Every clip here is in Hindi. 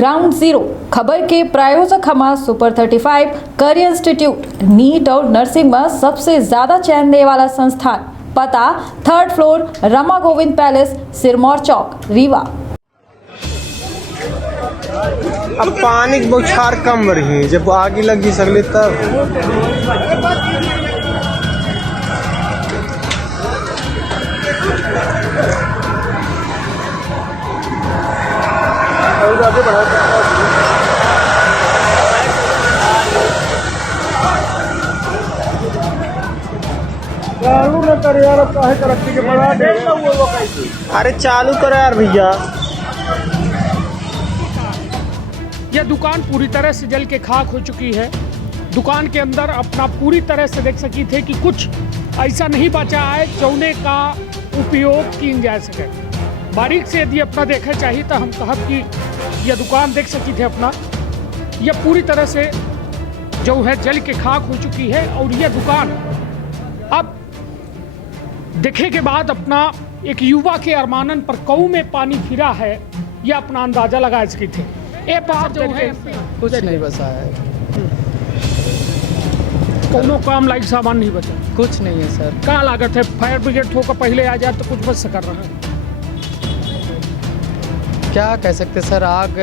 ग्राउंड जीरो खबर के प्रायोजक हमारा सुपर 35 करियर इंस्टीट्यूट नीट और नर्सिंग में सबसे ज्यादा चयन देने वाला संस्थान। पता 3rd floor Rama Govind palace, Sirmaur Chowk, Rewa. अब पानी की बौछार कम रही, जब आगे लगी सकले तब। चालू न कर यार, काहे तरक्की के बढ़ा दे। अरे चालू करो यार भैया। यह दुकान पूरी तरह से जल के खाक हो चुकी है। दुकान के अंदर अपना पूरी तरह से देख सकी थे कि कुछ ऐसा नहीं बचा है जौने का उपयोग किया जा सके। बारीक से यदि अपना देखे चाहिए तो हम कहब कि यह दुकान देख सकी थे अपना, यह पूरी तरह से जो है जल के खाक हो चुकी है। और यह दुकान अब देखे के बाद अपना एक युवा के अरमानन पर कऊ में पानी फिरा है, यह अपना अंदाजा लगा सके थे। ए बात जो है कुछ नहीं बचा है, कोनो काम लायक सामान नहीं बचा। कुछ नहीं है सर। क्या लागत है? फायर ब्रिगेड होकर पहले आ जाए तो कुछ बच कर रहा है। क्या कह सकते सर, आग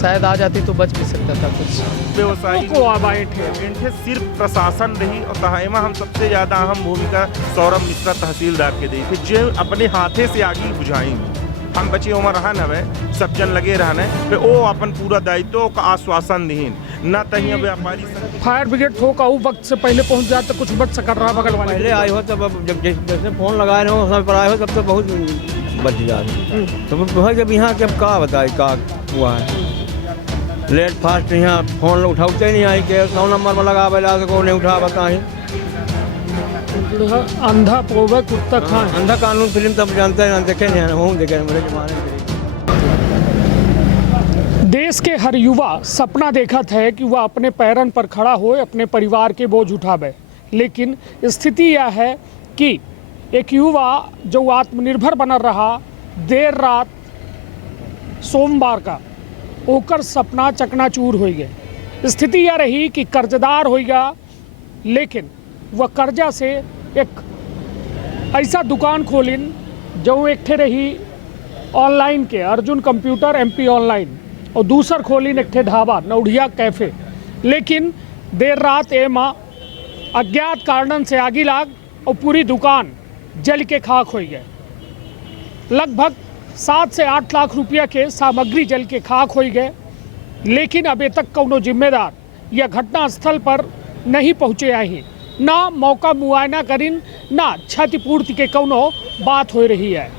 शायद आ जाती तो बच भी सकता था कुछ। व्यवसायी को आवाए थे इनके सिर्फ प्रशासन रही और तहाइमा हम सबसे ज़्यादा अहम भूमिका सौरभ मिश्रा तहसीलदार के दी थी, जो अपने हाथे से आगे बुझाएंगे। हम बचे उम्र रहन हमें सब जन लगे रहने पे वो अपन पूरा दायित्व का आश्वासन दीन न तहिया व्यापारी। फायर ब्रिगेड हो का वक्त से पहले पहुंच जाए तो कुछ बच सकर रहा बगल वाले। पहले आए हो तब, अब जब जैसे फोन लगाए हो समय पर आए हो तब तो बहुत बच जाते। तो भाई जब यहाँ के अब का बताए का हुआ है लेट फास्ट, यहाँ फोन उठाते ही नहीं आई के 100 नंबर में लगा बेला को नहीं उठा बताए। अंधा पोवे कुत्ता खाए। अंधा कानून फिल्म तब जानते हैं, देखे नहीं हूँ देखे मेरे जमाने में। देश के हर युवा सपना देखत है कि वह अपने पैरन पर खड़ा हो, अपने परिवार के बोझ उठावे। लेकिन स्थिति यह है कि एक युवा जो आत्मनिर्भर बनल रहा, देर रात सोमवार का ओकर सपना चकनाचूर हो गए। स्थिति यह रही कि कर्जदार हो गया, लेकिन वह कर्जा से एक ऐसा दुकान खोलिन जो एक ठे रही ऑनलाइन के अर्जुन कंप्यूटर MP ऑनलाइन, और दूसर खोलिन एक ठे ढाबा नौढ़िया कैफ़े। लेकिन देर रात एमा अज्ञात कारणन से आगी लाग और पूरी दुकान जल के खाक हो गए। लगभग 7 से 8 लाख रुपया के सामग्री जल के खाक हो गए। लेकिन अभी तक कोनो जिम्मेदार यह घटना स्थल पर नहीं पहुँचे आई, ना मौका मुआयना करिन, ना क्षतिपूर्ति के कोनो बात हो रही है।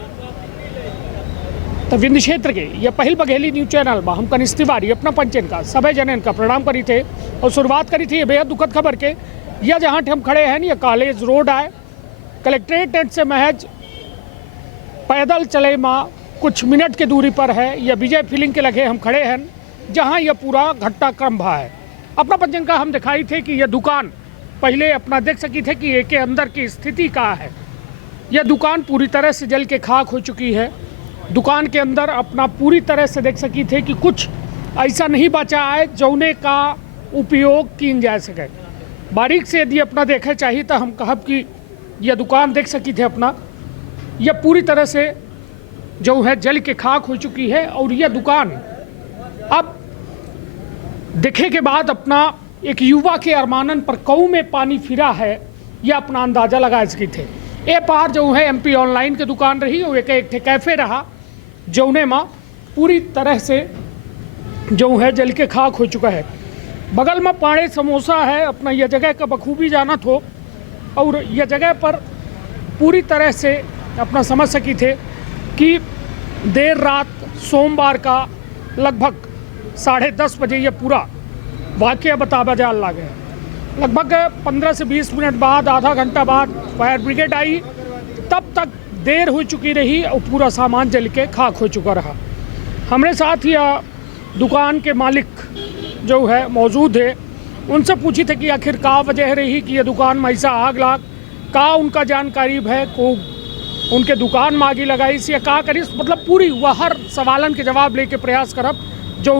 तो विंध्य क्षेत्र के यह पहल बघेली न्यूज चैनल में हम कनिष्ठ तिवारी अपना पंचन का सभी जनन का प्रणाम करी थे और शुरुआत करी थी बेहद दुखद खबर के। यह जहाँ हम खड़े हैं यह कॉलेज रोड है। कलेक्ट्रेट से महज पैदल चले माँ कुछ मिनट के दूरी पर है। यह विजय फीलिंग के लगे हम खड़े हैं, जहाँ यह पूरा घटनाक्रम भा है। अपना पंचन का हम दिखाई थे कि यह दुकान पहले अपना देख सकी थे कि एक के अंदर की स्थिति क्या है। यह दुकान पूरी तरह से जल के खाक हो चुकी है। दुकान के अंदर अपना पूरी तरह से देख सकी थे कि कुछ ऐसा नहीं बचा है जौने का उपयोग किया जा सके। बारीक से यदि अपना देखे चाहिए तो हम कहब कि यह दुकान देख सकी थे अपना, यह पूरी तरह से जो है जल के खाक हो चुकी है। और यह दुकान अब देखे के बाद अपना एक युवा के अरमानन पर कऊ में पानी फिरा है, यह अपना अंदाजा लगा सकी थे। ए पार जो है MP ऑनलाइन की दुकान रही और एक कैफ़े रहा, जौने में पूरी तरह से जो है जल के खाक हो चुका है। बगल में पाड़े समोसा है, अपना यह जगह का बखूबी जानत हो। और यह जगह पर पूरी तरह से अपना समझ सकी थे कि देर रात सोमवार का लगभग 10:30 बजे यह पूरा वाक़या बताबा जाल लागे। लगभग 15 से 20 मिनट बाद, आधा घंटा बाद फायर ब्रिगेड आई, तब तक देर हो चुकी रही और पूरा सामान जल के खाक हो चुका रहा। हमारे साथ ही दुकान के मालिक जो है मौजूद है, उनसे पूछी थे कि आखिर का वजह रही कि यह दुकान में ऐसा आग लाग, का उनका जानकारी है को उनके दुकान में आगी लगाई या का करी। मतलब पूरी वह हर सवालन के जवाब लेके प्रयास करब जो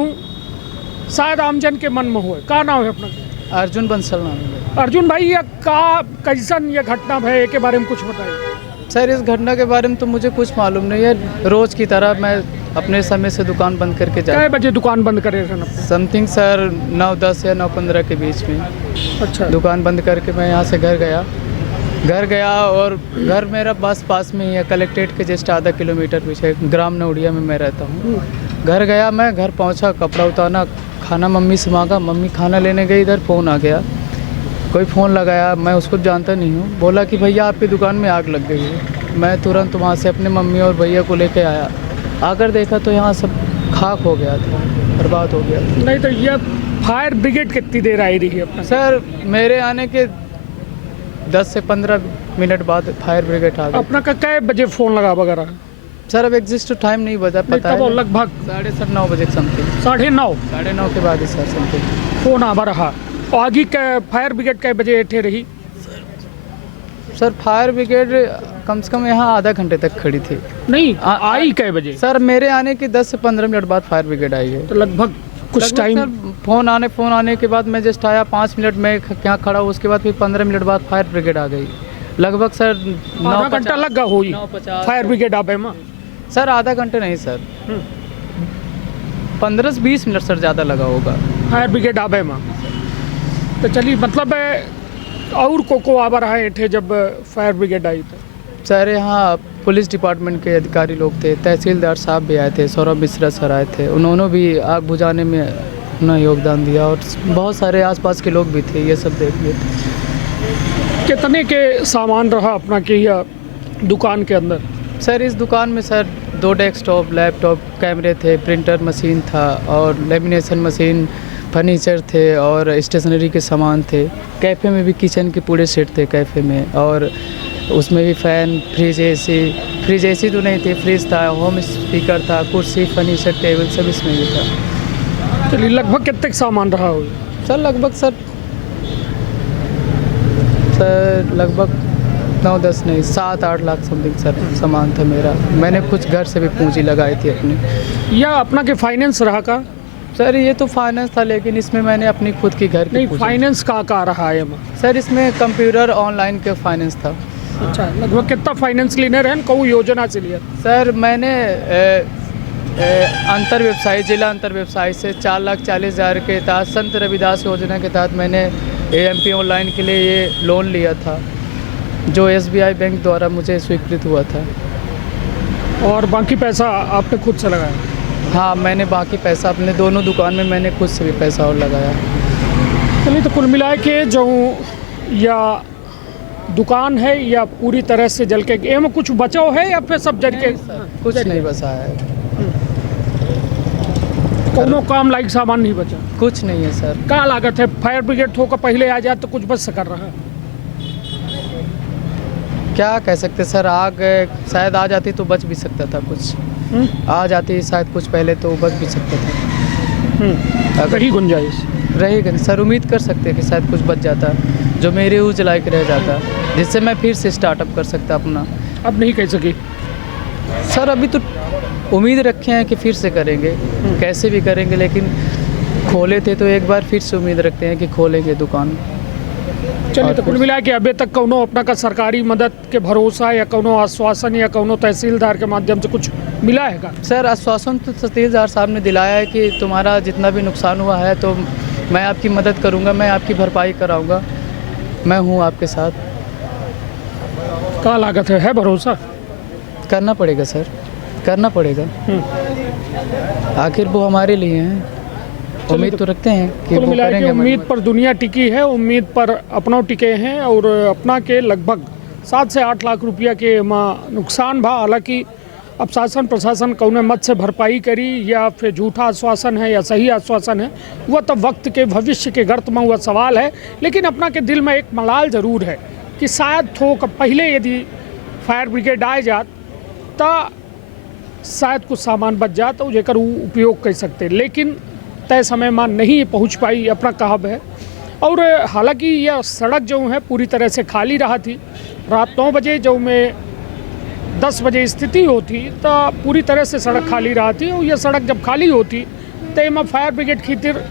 शायद आमजन के मन में हो। का नाम है अपना? अर्जुन बंसल नाम है मेरा। अर्जुन भाई, ये का कैसन ये घटना है के बारे में कुछ बताइए। सर इस घटना के बारे में तो मुझे कुछ मालूम नहीं है। रोज़ की तरह मैं अपने समय से दुकान बंद करके कितने बजे दुकान बंद करे थे अपने? समथिंग सर 9:10 या 9:15 के बीच में अच्छा। दुकान बंद करके मैं यहाँ से घर गया और घर मेरा बस पास में ही है, कलेक्ट्रेट के जस्ट आधा किलोमीटर पीछे ग्राम नौड़िया में मैं रहता हूँ। घर गया, मैं घर पहुँचा, कपड़ा उतारना, खाना मम्मी से मांगा, मम्मी खाना लेने गई, इधर फ़ोन आ गया। कोई फ़ोन लगाया, मैं उसको जानता नहीं हूँ, बोला कि भैया आपकी दुकान में आग लग गई है। मैं तुरंत वहाँ से अपने मम्मी और भैया को लेके आया। आकर देखा तो यहाँ सब खाक हो गया था, बर्बाद हो गया था। नहीं तो ये फायर ब्रिगेड कितनी देर आई रही है अपना? सर मेरे आने के 10 से 15 मिनट बाद फायर ब्रिगेड आ गई। अपना का कै बजे फ़ोन लगा वगैरह? सर अब एग्जिस्ट टाइम नहीं बता पता कब? है, लगभग 9:30 बजे समथिंग, 9:30 9:30 के बाद ही सर समथिंग फ़ोन आवा रहा। और आगे फायर ब्रिगेड कै बजे एठे रही? सर फायर ब्रिगेड कम से कम यहाँ आधा घंटे तक खड़ी थी। नहीं, आई कै बजे? सर मेरे आने के 10 से 15 मिनट बाद फायर ब्रिगेड आई है। तो लगभग कुछ टाइम। सर फ़ोन आने के बाद मैं जस्ट आया, 5 मिनट में यहाँ खड़ा हूँ, उसके बाद फिर 15 मिनट बाद फायर ब्रिगेड आ गई। लगभग सर आधा घंटा लग गया हुई 9:50 फायर ब्रिगेड आवे में? सर आधा घंटे नहीं सर, 15 से 20 मिनट सर ज़्यादा लगा होगा फायर ब्रिगेड आवे में। तो चलिए, मतलब और को आवा रहा है एठे जब फायर ब्रिगेड आई तो? सर यहाँ पुलिस डिपार्टमेंट के अधिकारी लोग थे, तहसीलदार साहब भी आए थे, सौरभ मिश्रा सर आए थे, उन्होंने भी आग बुझाने में अपना योगदान दिया और बहुत सारे आसपास के लोग भी थे, ये सब देख लिए थे। कितने के सामान रहा अपना की दुकान के अंदर? सर इस दुकान में सर 2 डेस्कटॉप, लैपटॉप, कैमरे थे, प्रिंटर मशीन था और लेमिनेशन मशीन, फर्नीचर थे और स्टेशनरी के सामान थे। कैफ़े में भी किचन के पूरे सेट थे कैफ़े में, और उसमें भी फ़ैन, फ्रिज एसी तो नहीं थी, फ्रिज था, होम स्पीकर था, कुर्सी, फर्नीचर, टेबल सब इसमें भी था। चलिए, लगभग कितने का सामान रहा हो? सर लगभग सर लगभग 9-10 नहीं 7-8 लाख समथिंग सर सामान था मेरा। मैंने कुछ घर से भी पूंजी लगाई थी अपनी। या अपना के फाइनेंस रहा का? सर ये तो फाइनेंस था, लेकिन इसमें मैंने अपनी खुद की घर की नहीं, पूंजी। फाइनेंस का रहा है? सर इसमें कंप्यूटर ऑनलाइन के फाइनेंस था। अच्छा, लगभग कितना फाइनेंस लेने रहे? कौ योजना से लिया? सर मैंने अंतर व्यवसायी, जिला अंतर व्यवसायी से 4,40,000 के तहत संत रविदास योजना के तहत मैंने AMP ऑनलाइन के लिए ये लोन लिया था, जो SBI बैंक द्वारा मुझे स्वीकृत हुआ था। और बाकी पैसा आपने खुद से लगाया? हाँ, मैंने बाकी पैसा अपने दोनों दुकान में मैंने खुद से भी पैसा और लगाया। चलिए, तो कुल मिला के जो या दुकान है या पूरी तरह से जल के एम कुछ बचाव है या फिर सब जल के? कुछ नहीं बचा है, कोनो काम लायक सामान नहीं बचा? कुछ नहीं है सर। क्या लागत है फायर ब्रिगेड थोड़ा पहले आ जाए तो कुछ बच सक रहा है? क्या कह सकते सर, आग शायद आ जाती तो बच भी सकता था कुछ। आ जाती शायद कुछ पहले तो बच भी सकता था। रही गुंजाइश? रहेगा सर, उम्मीद कर सकते हैं कि शायद कुछ बच जाता जो मेरे यूज लायक रह जाता, जिससे मैं फिर से स्टार्टअप कर सकता अपना। अब नहीं कह सकी सर, अभी तो उम्मीद रखे हैं कि फिर से करेंगे, कैसे भी करेंगे, लेकिन खोले थे तो एक बार फिर से उम्मीद रखते हैं कि खोलेंगे दुकान। चलिए, तो कुल मिला के अभी तक कोनो अपना का सरकारी मदद के भरोसा या कोनो आश्वासन या कोनो तहसीलदार के माध्यम से कुछ मिला है का? सर आश्वासन तो तहसीलदार साहब ने दिलाया है कि तुम्हारा जितना भी नुकसान हुआ है तो मैं आपकी मदद करूंगा, मैं आपकी भरपाई कराऊंगा, मैं हूं आपके साथ। क्या लागत है भरोसा? करना पड़ेगा सर, करना पड़ेगा, आखिर वो हमारे लिए हैं। उम्मीद तो रखते हैं कि कुल वो मिला के करेंगे। उम्मीद पर दुनिया टिकी है, उम्मीद पर अपना टिके हैं और अपना के लगभग 7 से 8 लाख रुपया के नुकसान भा। हालांकि अब शासन प्रशासन कौन मत से भरपाई करी या फिर झूठा आश्वासन है या सही आश्वासन है, वह तो वक्त के भविष्य के गर्त में हुआ सवाल है। लेकिन अपना के दिल में एक मलाल ज़रूर है कि शायद थोक पहले यदि फायर ब्रिगेड आए जात तो शायद कुछ सामान बच जात और जेकर उपयोग कर सकते, लेकिन तय समय में नहीं पहुंच पाई, अपना कहब है। और हालांकि यह सड़क जो है पूरी तरह से खाली रहा थी। रात 9 बजे जो में 10 बजे स्थिति होती तो पूरी तरह से सड़क खाली रहा थी, और यह सड़क जब खाली होती तो में फायर ब्रिगेड खातिर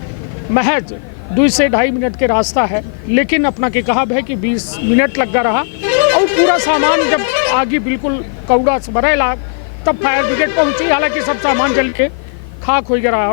महज 2 से 2.5 मिनट के रास्ता है, लेकिन अपना के कहा है कि 20 मिनट लगा रहा और पूरा सामान जब आगे बिल्कुल कौड़ा से भरे लाग तब फायर ब्रिगेड पहुंची। हालांकि सब सामान जल के खाक हो गया।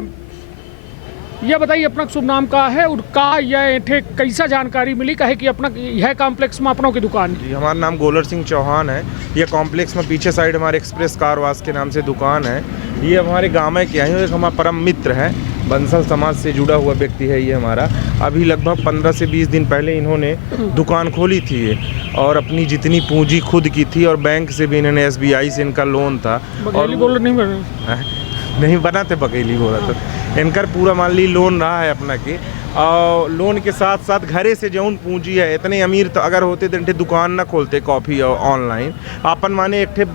यह बताइए अपना शुभ नाम का है और का यह कैसा जानकारी मिली कहे कि अपना यह कॉम्प्लेक्स में अपनों की दुकान जी, हमारा नाम गोलर सिंह चौहान है। ये कॉम्प्लेक्स में पीछे साइड हमारे एक्सप्रेस कार वाश के नाम से दुकान है। ये हमारे गाँव में क्या है, एक हमारा परम मित्र है, बंसल समाज से जुड़ा हुआ व्यक्ति है ये हमारा। अभी लगभग 15 से 20 दिन पहले इन्होंने दुकान खोली थी ये, और अपनी जितनी पूंजी खुद की थी और बैंक से भी इन्होंने SBI से इनका लोन था। और बोल नहीं बना थे बकेली बोला तो इनकर पूरा मान ली लोन रहा है अपना के। और लोन के साथ साथ घरे से जौन पूंजी है, इतने अमीर तो अगर होते तो इनके दुकान ना खोलते कॉफ़ी और ऑनलाइन। अपन माने एक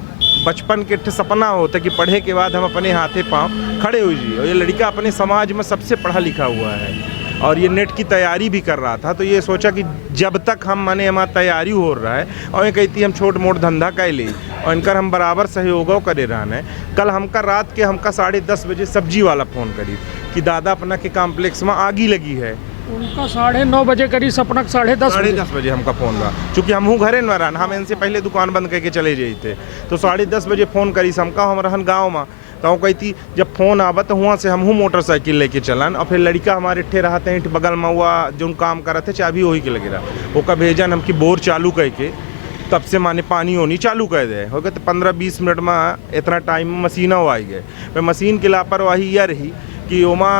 बचपन के सपना होता कि पढ़े के बाद हम अपने हाथे पाँव खड़े हो जाइए। और ये लड़का अपने समाज में सबसे पढ़ा लिखा हुआ है और ये नेट की तैयारी भी कर रहा था। तो ये सोचा कि जब तक हम माने हमारा तैयारी हो रहा है और ये कहती हम छोट मोट धंधा कर ले, और इनकर हम बराबर सहयोग करे रहना है। कल हमका रात के 10:30 बजे सब्जी वाला फ़ोन करी कि दादा अपना के कॉम्प्लेक्स में आगी लगी है। उनका 9:30 बजे करी सपना 10:30 बजे हमका फ़ोन रहा, चूँकि हमहूँ घरे न रहन, हम इनसे पहले दुकान बंद करके चले जाए थे। तो 10:30 बजे फ़ोन करी हमका, हम रहन गाँव में। तो कहती जब फ़ोन आवत वहाँ से हमहूँ मोटरसाइकिल लेके चलन, और फिर लड़का हमारे ठे रहते हैं बगल में हुआ जो काम करते चाबी वही के लगे रहा। ओका भेजन हमकी बोर चालू करके तब से माने पानी होनी चालू कर दे हो गए। तो 15-20 मिनट में इतना टाइम में मशीना वो आई गए। फिर मशीन की लापरवाही यह रही कि ओमा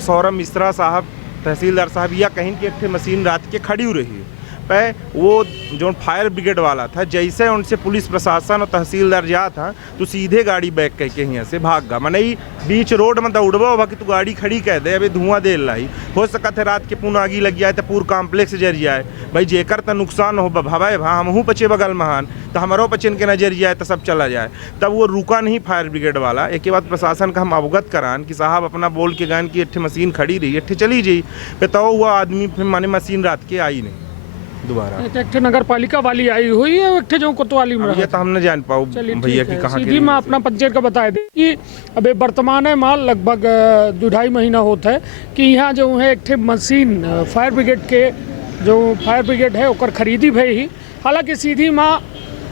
सौरभ मिश्रा साहब तहसीलदार साहब या कहीं की एक मशीन रात के खड़ी हो रही पे, वो जो फायर ब्रिगेड वाला था जैसे उनसे पुलिस प्रशासन और तहसीलदार जा था तो सीधे गाड़ी बैक करके यहाँ से भाग गया। मैंने बीच रोड में दौड़बा होगा कि तू गाड़ी खड़ी कह दे, अभी धुआं दे रही हो सकता है रात के पूर्ण आगी लग जाए तो पूरा कॉम्प्लेक्स जर जाए। भाई जेकर तो नुकसान हो भाई भा हमहूँ पचे बगल महान तो हमारो पचन के नजर जाए तो सब चला जाए। तब वो रुका नहीं फायर ब्रिगेड वाला। एक बाद प्रशासन का हम अवगत करान कि साहब अपना बोल के गान की एक मशीन खड़ी रही, एक चली जाई पे, तो हुआ आदमी फिर माने मशीन रात के आई नहीं दोबारा। एक नगर पालिका वाली आई हुई है, एक जो कोतवाली में ये तो हम न जान पाओ भैया की कहाँ सीधी मैं अपना पंचायत का बता दें कि अभी वर्तमान है माल लगभग 2-2.5 महीना होता है कि यहाँ जो है एक मशीन फायर ब्रिगेड के जो फायर ब्रिगेड है ओकर खरीदी भई ही। हालांकि सीधी माँ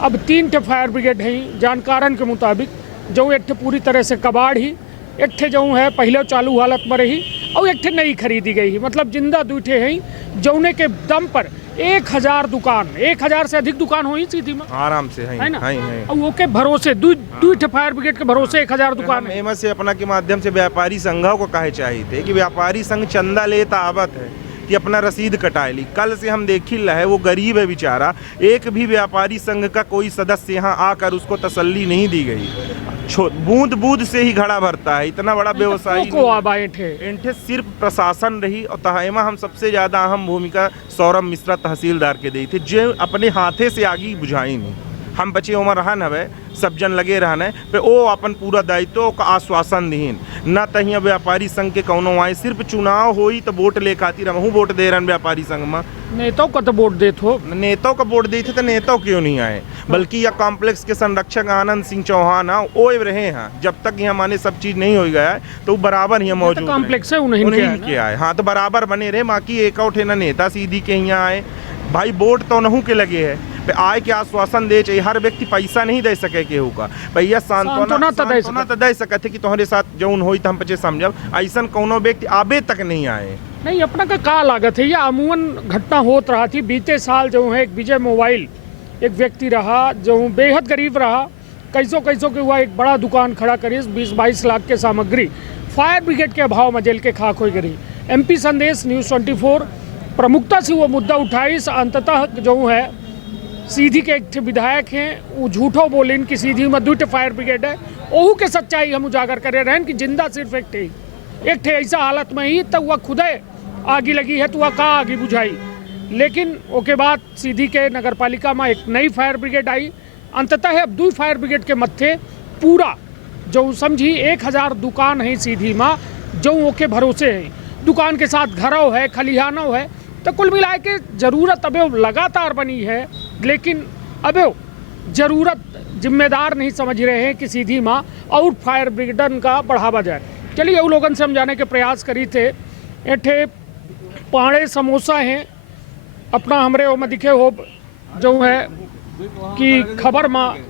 अब 3 फायर ब्रिगेड है जानकारन के मुताबिक, जो एक पूरी तरह से कबाड़ ही, एक जो है पहले चालू हालत में रही और एक नई खरीदी गई। मतलब जिंदा 2 हैं जौने के दम पर 1000 दुकान, 1000 से अधिक दुकान हुई सीधी में आराम से है ना। है। और वो के भरोसे 2 फायर ब्रिगेड के भरोसे 1000 दुकान है। एम से अपना के माध्यम से व्यापारी संघों को कहे चाहिए थे कि व्यापारी संघ चंदा लेता आवत है कि अपना रसीद कटाए ली। कल से हम देख ही रहे वो गरीब है बेचारा, एक भी व्यापारी संघ का कोई सदस्य यहाँ आकर उसको तसल्ली नहीं दी गई। बूंद बूंद से ही घड़ा भरता है, इतना बड़ा व्यवसायी इनठे सिर्फ प्रशासन रही। और तहमा हम सबसे ज़्यादा अहम भूमिका सौरभ मिश्रा तहसीलदार के दी थी, जो अपने हाथे से आगी बुझाई नहीं। हम बचे उमर रहन हवे सब जन लगे रहने पे ओ अपन पूरा दायित्व का आश्वासन दीन न तहिया व्यापारी संघ के कौनो आए। सिर्फ चुनाव होई तो वोट ले खातिर हमहू वोट दे रहन व्यापारी संघ में। नेताओं का तो वोट देते हो, नेताओं का वोट देते तो नेताओं क्यों नहीं आए, बल्कि यह कॉम्प्लेक्स के संरक्षक आनंद सिंह चौहान वो रहे हैं। जब तक यहाँ माने सब चीज नहीं हो गया है तो बराबर यहाँ मौजूद कॉम्प्लेक्स है उन्हीं के आए। हाँ तो बराबर बने रहे, बाकी एक उठे ना नेता सीधी के यहाँ आए। भाई वोट तो नहू के लगे है, आय के आश्वासन दे चाहिए। हर व्यक्ति पैसा नहीं दे सके केहू का, भैया सांत्वना तो दे सकते कि तुम्हारे साथ जौन होई तो हम पचे समझब। ऐसा कोनो व्यक्ति आबे तक नहीं आए। नहीं अपना का लागत है, यह अमूमन घटना होत रहा थी। बीते साल जो है एक विजय मोबाइल एक व्यक्ति रहा जो बेहद गरीब रहा, कैसों के हुआ एक बड़ा दुकान खड़ा करी 20-22 लाख के सामग्री फायर ब्रिगेड के अभाव में जल के खाक हो गई। MP संदेश न्यूज़ 24 प्रमुखता से वो मुद्दा उठाई। अंततः जो है सीधी के एक विधायक हैं वो झूठो बोले कि सीधी में 2 फायर ब्रिगेड है, ओहू के सच्चाई हम उजागर करे रहे कि जिंदा सिर्फ एक थे ऐसा हालत में ही तब वह खुदे आगी लगी है तो वह का आगी बुझाई। लेकिन उसके बाद सीधी के नगर पालिका में एक नई फायर ब्रिगेड आई। अंततः अब 2 फायर ब्रिगेड के मत्थे पूरा जो समझी 1000 दुकान है सीधी में जो ओके भरोसे है। दुकान के साथ घरों है, खलिहानों है, तो कुल मिला के ज़रूरत अब लगातार बनी है। लेकिन अब ज़रूरत जिम्मेदार नहीं समझ रहे हैं कि सीधी माँ और फायर ब्रिगेड का बढ़ावा जाए। चलिए वो लोगों से हम जाने के प्रयास करी थे एठे पाड़े समोसा हैं अपना हमरे में दिखे हो जो है कि खबर में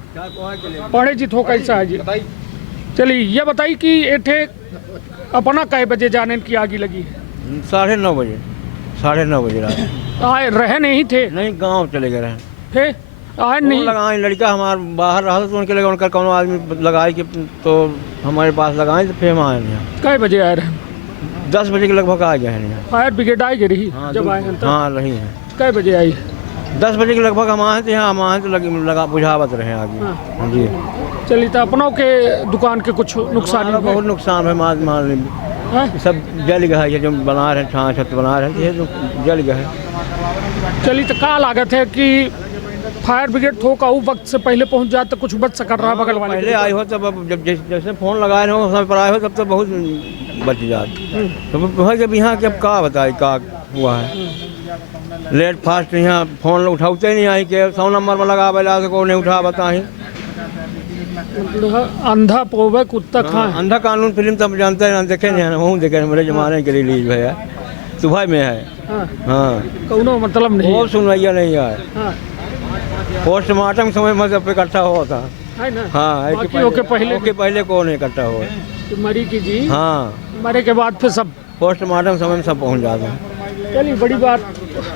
पाड़े जी थो कैसा है जी। चलिए ये बताइए कि एठे अपना कै बजे जाने की आगी लगी है? 9:30 बजे, 9:30 बजे रात। आए रहे नहीं थे? नहीं, गांव चले गए रहे। थे आए फोन नहीं? लगाए, लड़का हमार बाहर रहा तो उनके लगे, उनका कौन आदमी लगाए कि तो हमारे पास लगाए तो फिर हम आए नहीं। कै बजे आए रहे? 10 बजे के लगभग आ गए हैं। फायर ब्रिगेड आई रही हाँ, जब आए हैं तब? हाँ रही है। कै बजे आई? 10 बजे के लगभग हम आए थे, यहाँ हम आए तो लगा बुझावत रहे आगे। हाँ। हाँ जी। चलिए तो अपनों के दुकान के कुछ नुकसान हमारा बहुत नुकसान है, माल है? सब जल गया है, जो बना रहे हैं छाँ छत बना रहे हैं ये तो जल गया है। चलिए तो क्या लागत है कि फायर ब्रिगेड थो का वक्त से पहले पहुंच जाए तो कुछ बच सक रहा बगल वाले? पहले आए हो तब, अब जब जैसे फोन लगाए हो समय पर आए हो तब तो बहुत बच जात। तो है जब यहाँ के अब का बताए का हुआ है। लेट फास्ट यहाँ फोन उठाते ही नहीं आई के 100 नंबर में लगा बेला तो को नहीं उठा बताई। अंधा पोवे कुत्ता खाए। अंधा कानून फिल्म तब जानते हैं, देखे नहीं है, वहाँ देखे मेरे जमाने के रिलीज भैया सुबह में है। हाँ, हाँ कौनो मतलब नहीं वो सुनवाइया नहीं है। हाँ, पोस्टमार्टम समय में जब इकट्ठा हुआ था। है ना? हाँ बाकी ओके पहले कौन इकट्ठा हुआ। तो मरी की जी, हाँ मरे के बाद फिर सब पोस्टमार्टम समय में सब पहुँच जाता है। चलिए बड़ी बात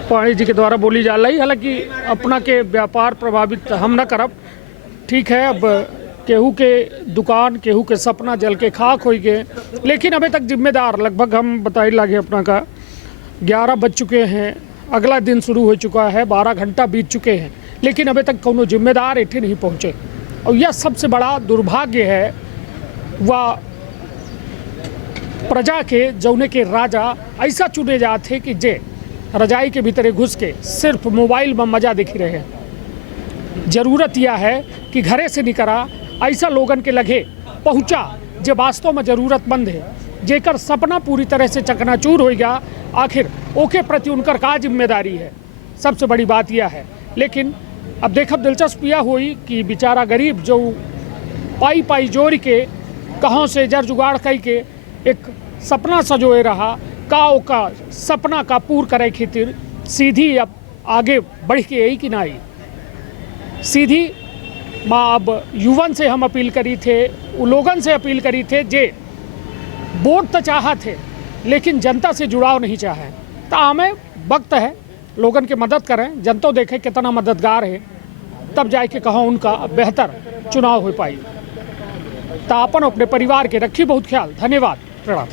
पाणी जी के द्वारा बोली जा रही। हालांकि अपना के व्यापार प्रभावित हम न करब, ठीक है। अब केहू के दुकान, केहू के सपना जल के खाक हो गए, लेकिन अभी तक जिम्मेदार लगभग हम बताई लागे अपना का 11 बज चुके हैं, अगला दिन शुरू हो चुका है, 12 घंटा बीत चुके हैं, लेकिन अभी तक कोनो जिम्मेदार एठे नहीं पहुँचे। और यह सबसे बड़ा दुर्भाग्य है वह प्रजा के जौने के राजा ऐसा चुने जाते कि जे रजाई के भीतर घुस के सिर्फ मोबाइल में मजा दिख रहे हैं। जरूरत यह है कि घरे से निकला ऐसा लोगन के लगे पहुंचा जे वास्तव में जरूरतमंद है, जेकर सपना पूरी तरह से चकनाचूर हो गया। आखिर ओके प्रति उनकर का जिम्मेदारी है, सबसे बड़ी बात यह है। लेकिन अब देखब दिलचस्प यह हुई कि बेचारा गरीब जो पाई पाई जोड़ के कहाँ से जर जुगाड़ कई के एक सपना सजोए रहा, का ओका सपना का पूर करे खातिर सीधी अब आगे बढ़ के आई कि ना आई। सीधी माँ अब युवन से हम अपील करी थे, उन लोगन से अपील करी थे जे वोट तो चाहा थे लेकिन जनता से जुड़ाव नहीं चाहे। तो हमें वक्त है लोगन के मदद करें, जनता देखे कितना मददगार है, तब जाए के कहाँ उनका बेहतर चुनाव हो पाई। तो अपन अपने परिवार के रखी बहुत ख्याल। धन्यवाद, प्रणाम।